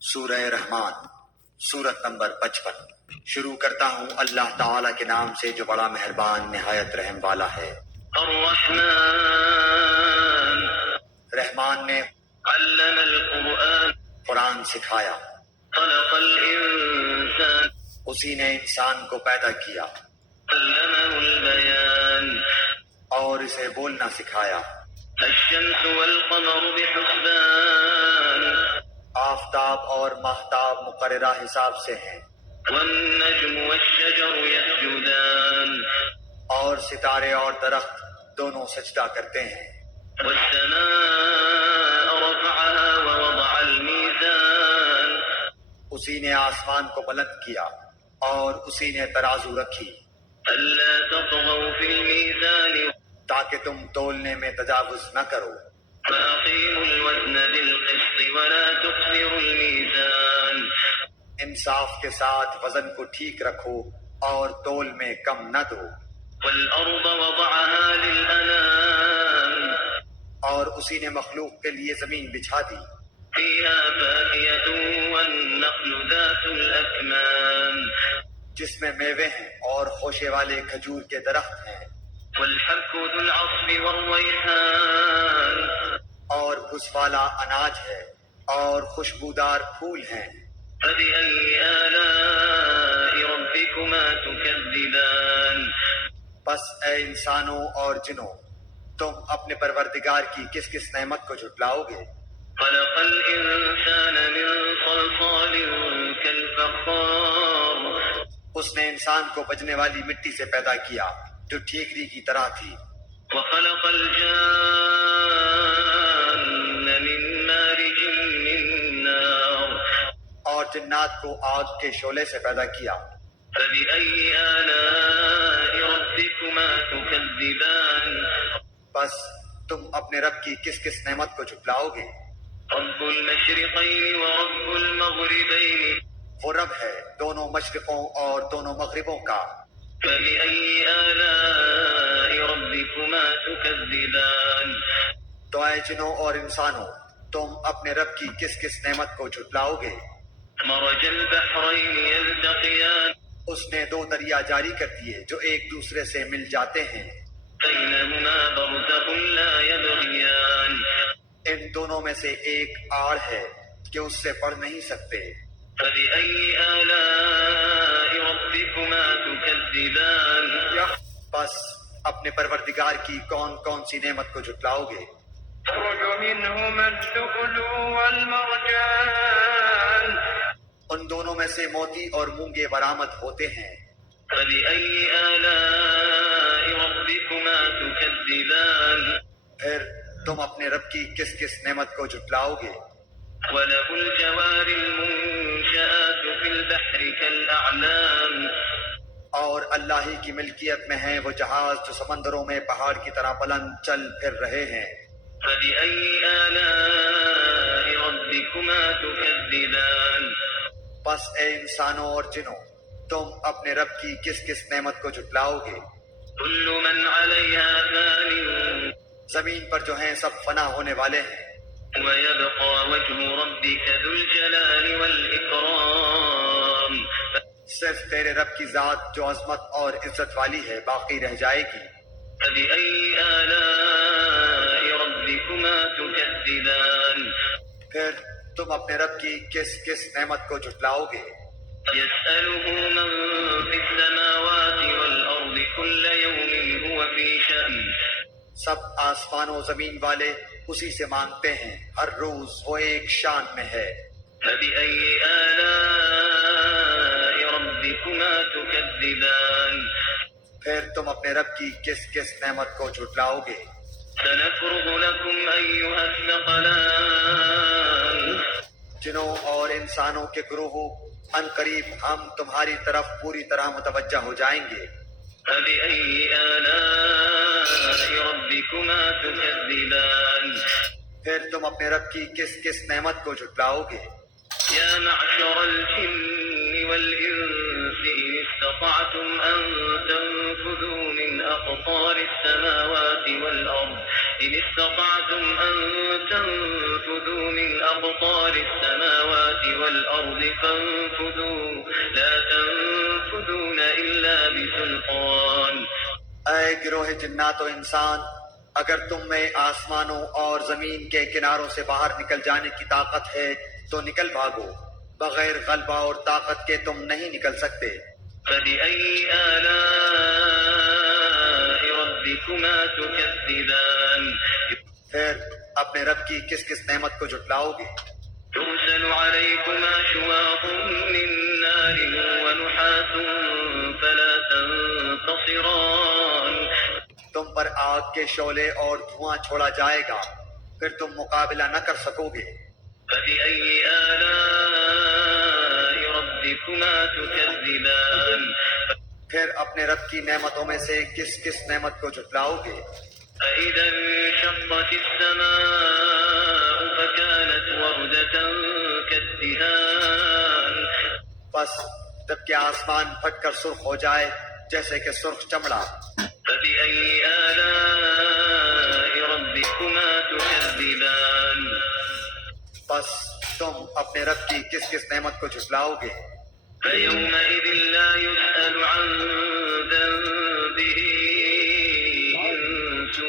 سورہ رحمان، سورت نمبر 55۔ شروع کرتا ہوں اللہ تعالیٰ کے نام سے جو بڑا مہربان نہایت رحم والا ہے۔ الرحمن، رحمان نے علم القرآن، قرآن سکھایا۔ خلق الإنسان، اسی نے انسان کو پیدا کیا علمه البيان، اور اسے بولنا سکھایا۔ الشمس والقمر بحسبان، آفتاب اور ماہتاب مقررہ حساب سے ہیں، والنجم والشجر يسجدان، اور ستارے اور درخت دونوں سجدہ کرتے ہیں۔ والسماء رفعها ووضع الميزان، اسی نے آسمان کو بلند کیا اور اسی نے ترازو رکھی ألا تطغوا في الميزان تاکہ تم تولنے میں تجاوز نہ کرو۔ وأقيموا الوزن بالقسط ولا تخسروا الميزان، انصاف کے ساتھ وزن کو ٹھیک رکھو اور تول میں کم نہ دو۔ والأرض وضعها للأنام، اور اسی نے مخلوق کے لیے زمین بچھا دی، فيها فاكهة والنخل ذات الأكمام، جس میں میوے ہیں اور خوشے والے کھجور کے درخت ہیں، والحب ذو العصف والريحان، اور بھس والا اناج ہے اور خوشبودار پھول ہیں۔ فبأي آلاء ربكما تكذبان، پس اے انسانوں اور جنوں، تم اپنے پروردگار کی کس کس نعمت کو جھٹلاؤ گے؟ خلق الإنسان من صلصال كالفخار، اس نے انسان کو بجنے والی مٹی سے پیدا کیا جو ٹھیکری کی طرح تھی، وخلق الجان من مارج من نار، اور جنات کو آگ کے شعلے سے پیدا کیا۔ فبأي آلاء ربكما تكذبان، بس تم اپنے رب کی کس کس نعمت کو جھٹلاؤ گے؟ رب المشرقين ورب المغربين، وہ رب ہے دونوں مشرقوں اور دونوں مغربوں کا۔ فبأي آلاء ربكما تكذبان، تو اے جنوں اور انسانوں، تم اپنے رب کی کس کس نعمت کو جھٹلاؤ گے؟ مرج البحرين يلتقيان، اس نے دو دریا جاری کر دیے جو ایک دوسرے سے مل جاتے ہیں، بينهما برزخ لا يبغيان، ان دونوں میں سے ایک آڑ ہے کہ اس سے پڑھ نہیں سکتے۔ فبأي آلاء ربكما تكذبان، بس اپنے پروردگار کی کون کون سی نعمت کو جھٹلاؤ گے؟ يخرج منهما اللؤلؤ والمرجان، ان دونوں میں سے موتی اور مونگے برآمد ہوتے ہیں۔ فبأي آلاء ربكما تكذبان، پھر تم اپنے رب کی کس کس نعمت کو جھٹلاؤ گے؟ وله الجوار المنشآت في البحر كالأعلام، اور اللہ ہی کی ملکیت میں ہیں وہ جہاز جو سمندروں میں پہاڑ کی طرح بلند چل پھر رہے ہیں۔ فبأي آلاء ربكما تكذبان، بس اے انسانوں اور جنوں، تم اپنے رب کی کس کس نعمت کو جھٹلاؤ گے؟ كل من عليها فان، زمین پر جو ہیں سب فنا ہونے والے ہیں، ويبقى وجه ربك ذو الجلال والإكرام، صرف تیرے رب کی ذات جو عظمت اور عزت والی ہے باقی رہ جائے گی۔ فبأي آلاء ربكما تكذبان، پھر تم اپنے رب کی کس کس نعمت کو جھٹلاؤ گے؟ يسأله من في السماوات والأرض كل يوم هو في شأن، سب آسمان و زمین والے اسی سے مانگتے ہیں، ہر روز وہ ایک شان میں ہے۔ فبأي آلاء ربكما تكذبان، پھر تم اپنے رب کی کس کس نعمت کو جھٹلاؤ گے؟ سنفرغ لكم أيها الثقلان، جنوں اور انسانوں کے گروہوں، ان قریب ہم تمہاری طرف پوری طرح متوجہ ہو جائیں گے۔ فبأي آلاء ربكما تكذبان، پھر تم اپنے رب کی کس کس نعمت کو جھٹلاؤ گے؟ يا معشر الجن والإنس إن استطعتم أن تنفذوا من أقطار السماوات والأرض إن استطعتم أن تنفذوا من أقطار السماوات والأرض فانفذوا لا تنفذون إلا بسلطان. اے گروہ جنات و انسان، اگر تم میں آسمانوں اور زمین کے کناروں سے باہر نکل جانے کی طاقت ہے تو نکل بھاگو، بغیر غلبہ اور طاقت کے تم نہیں نکل سکتے۔ فبأي آلاء ربكما تكذبان. پھر اپنے رب کی کس کس نعمت کو جھٹلاؤ گے؟ يرسل عليكما شواظ من نار ونحاس فلا تنتصران. تم پر آگ کے شعلے اور دھواں چھوڑا جائے گا، پھر تم مقابلہ نہ کر سکو گے۔ فبأي آلاء ربكما تكذبان. پھر اپنے رب کی نعمتوں میں سے کس کس نعمت کو جھٹلاؤ گے؟ فإذا انشقت السماء فكانت وردة كالدهان. بس جب کہ آسمان پھٹ کر سرخ ہو جائے جیسے کہ سرخ چمڑا۔ فبأي آلاء ربكما تكذبان. بس تم اپنے رب کی کس کس نعمت کو جھٹلاؤ گے؟ فيومئذ لا يسأل عن ذنبه إنس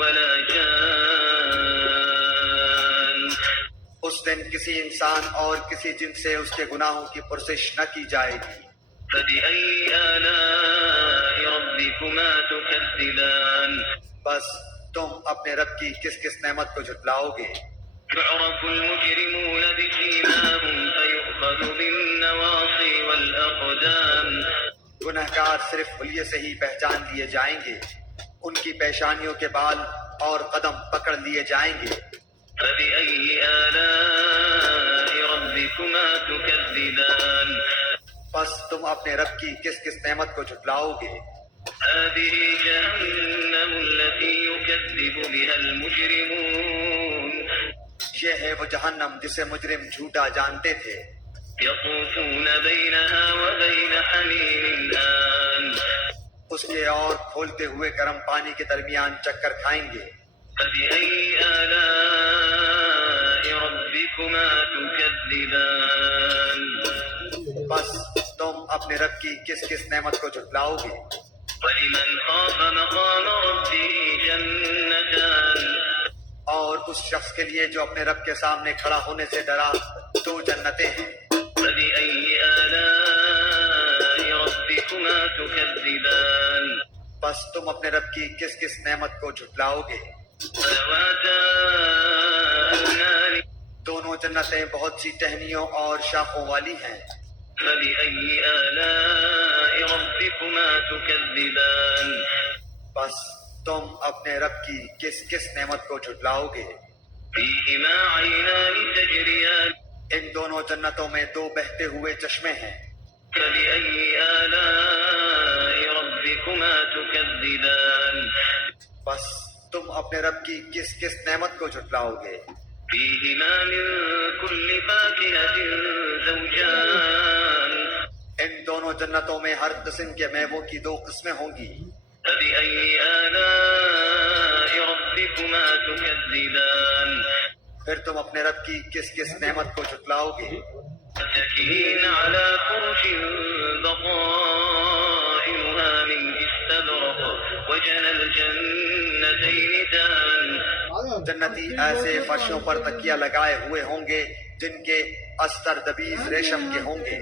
ولا جان. اس دن کسی انسان اور کسی جن سے اس کے گناہوں کی پرسش نہ کی جائے گی۔ فبأي آلاء ربكما تكذبان. بس تم اپنے رب کی کس کس نعمت کو جھٹلاؤ گے؟ يعرف المجرمون بسيماهم فيؤخذ بالنواصي والأقدام. گنہگار صرف حلیے سے ہی پہچان لیے جائیں گے، ان کی پیشانیوں کے بال اور قدم پکڑ لیے جائیں گے۔ فبأي آلاء ربكما تكذبان. بس تم اپنے رب کی کس کس نعمت کو جھٹلاؤ گے؟ هذه جهنم التي يكذب بها المجرمون. یہ ہے وہ جہنم جسے مجرم جھوٹا جانتے تھے۔ يطوفون بينها وبين حميم آن. اس کے اور کھولتے ہوئے گرم پانی کے درمیان چکر کھائیں گے۔ فبأي آلاء ربكما تكذبان. بس تم اپنے رب کی کس کس نعمت کو جھٹلاؤ گے؟ ولمن خاف مقام ربه جنتان. اور اس شخص کے لیے جو اپنے رب کے سامنے کھڑا ہونے سے ڈرا، دو جنتیں ہیں۔ فبأي آلاء ربكما تكذبان. بس تم اپنے رب کی کس کس نعمت کو جھٹلاؤ گے؟ ذواتا أفنان. دونوں جنتیں بہت سی ٹہنیوں اور شاخوں والی ہیں۔ فبأي آلاء ربكما تكذبان. بس تم اپنے رب کی کس کس نعمت کو جھٹلاؤ گے؟ فيهما عينان تجريان. ان دونوں جنتوں میں دو بہتے ہوئے چشمے ہیں۔ فبأي آلاء ربكما تكذبان. بس تم اپنے رب کی کس کس نعمت کو جھٹلاؤ گے؟ فيهما من كل فاكهة زوجان. ان دونوں جنتوں میں ہر قسم کے میووں کی دو قسمیں ہوں گی۔ فبأي آلاء ربكما تكذبان. پھر تم اپنے رب کی کس کس نعمت کو جھٹلاؤ گے؟ متكئين على فرش بطائنها من استبرق وجنى الجنتين دان. جنتی ایسے فرشوں پر تکیہ لگائے ہوئے ہوں گے جن کے استر دبیز ریشم کے ہوں گے،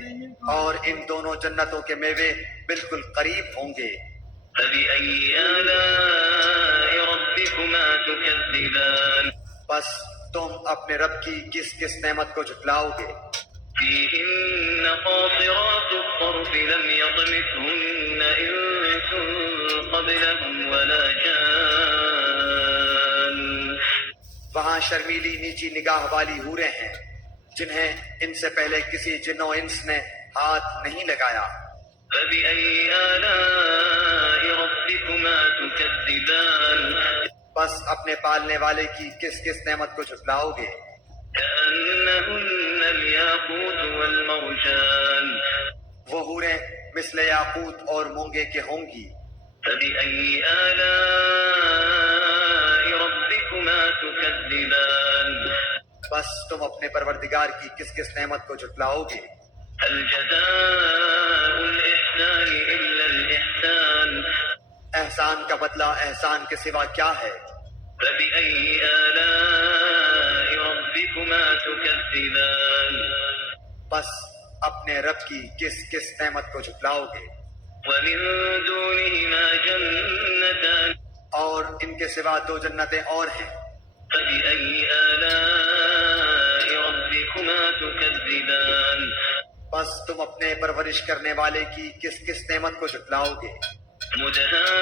اور ان دونوں جنتوں کے میوے بالکل قریب ہوں گے۔ فبأي آلاء ربكما تكذبان. بس تم اپنے رب کی کس کس نعمت کو جھٹلاؤ گے؟ فيهن قاصرات الطرف لم يطمثهن إنس قبلهم ولا جان. وہاں شرمیلی نیچی نگاہ والی حوریں ہیں جنہیں ان سے پہلے کسی جن و انس نے ہاتھ نہیں لگایا۔ فبأي آلاء ربكما تكذبان. بس اپنے پالنے والے کی کس کس نعمت کو جھٹلاؤ گے؟ كأنهن الياقوت والمرجان. وہ حوریں مثل یاقوت اور مونگے کے ہوں گی۔ فبأي آلاء ربكما تكذبان بس تم اپنے پروردگار کی کس کس نعمت کو جھٹلاؤ گے؟ هل جزاء الإحسان إلا الإحسان احسان کا بدلہ احسان کے سوا کیا ہے؟ فبأي آلاء ربكما تكذبان بس اپنے رب کی کس کس نعمت کو جھٹلاؤ گے؟ ومن دونهما جنتان اور ان کے سوا دو جنتیں اور ہیں، فبأي آلاء ربكما تكذبان بس تم اپنے پرورش کرنے والے کی کس کس نعمت کو جھٹلاؤ گے؟ مدهامتان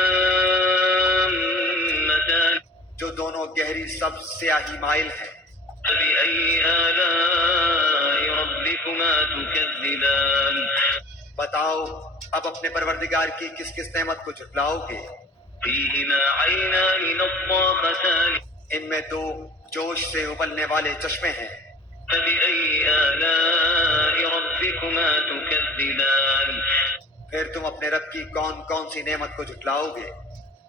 جو دونوں گہری سب سیاہی مائل ہیں، فبأي آلاء ربكما تكذبان بتاؤ اب اپنے پروردگار کی کس کس نعمت کو جھٹلاؤ گے؟ فيهما عينان نضاختان ان میں دو جوش سے ابلنے والے چشمے ہیں، فبأي آلاء ربكما تكذبان پھر تم اپنے رب کی کون کون سی نعمت کو جھٹلاؤ گے؟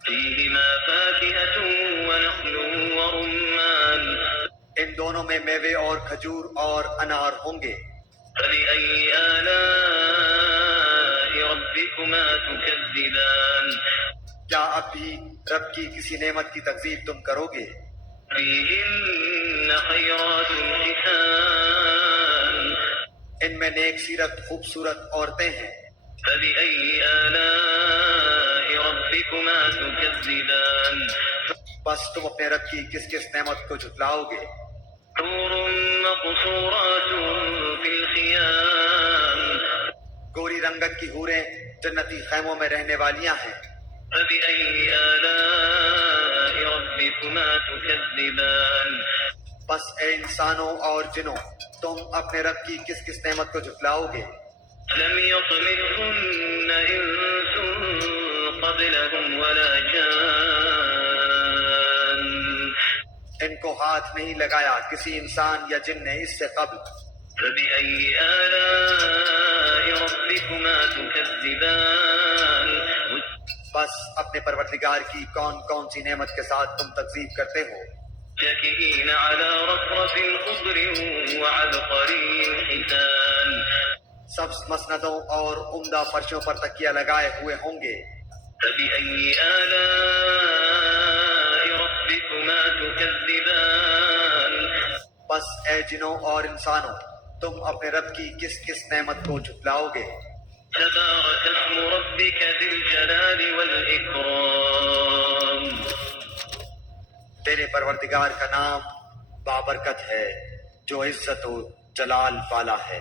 فيهما فاكهة ونخل ورمان ان دونوں میں میوے اور کھجور اور انار ہوں گے، فبأي آلاء ربكما تكذبان کیا اب بھی رب کی کسی نعمت کی تکذیب تم کرو گے؟ فيهن خيرات حسان ان میں نیک سیرت خوبصورت عورتیں ہیں، فبأي آلاء ربكما تكذبان بس تم اپنے رب کی کس کس نعمت کو جھٹلاؤ گے؟ حور مقصورات في الخيام گوری رنگت کی حوریں جنتی خیموں میں رہنے والیاں ہیں، فبأي آلاء ربكما تكذبان بس اے انسانوں اور جنوں تم اپنے رب کی کس کس نعمت کو جھٹلاؤ گے؟ لم يطمثهن إنس قبلهم ولا جان ان کو ہاتھ نہیں لگایا کسی انسان یا جن نے اس سے قبل، فبأي آلاء ربكما تكذبان بس اپنے پروردگار کی کون کون سی نعمت کے ساتھ تم تکذیب کرتے ہو؟ متكئين على رفرف خضر وعبقري حسان سبز مسندوں اور عمدہ فرشوں پر تکیہ لگائے ہوئے ہوں گے، فبأي آلاء ربكما تكذبان بس اے جنوں اور انسانوں تم اپنے رب کی کس کس نعمت کو جھٹلاؤ گے؟ تبارك اسم ربك ذي الجلال والإكرام تیرے پروردگار کا نام بابرکت ہے جو عزت و جلال والا ہے۔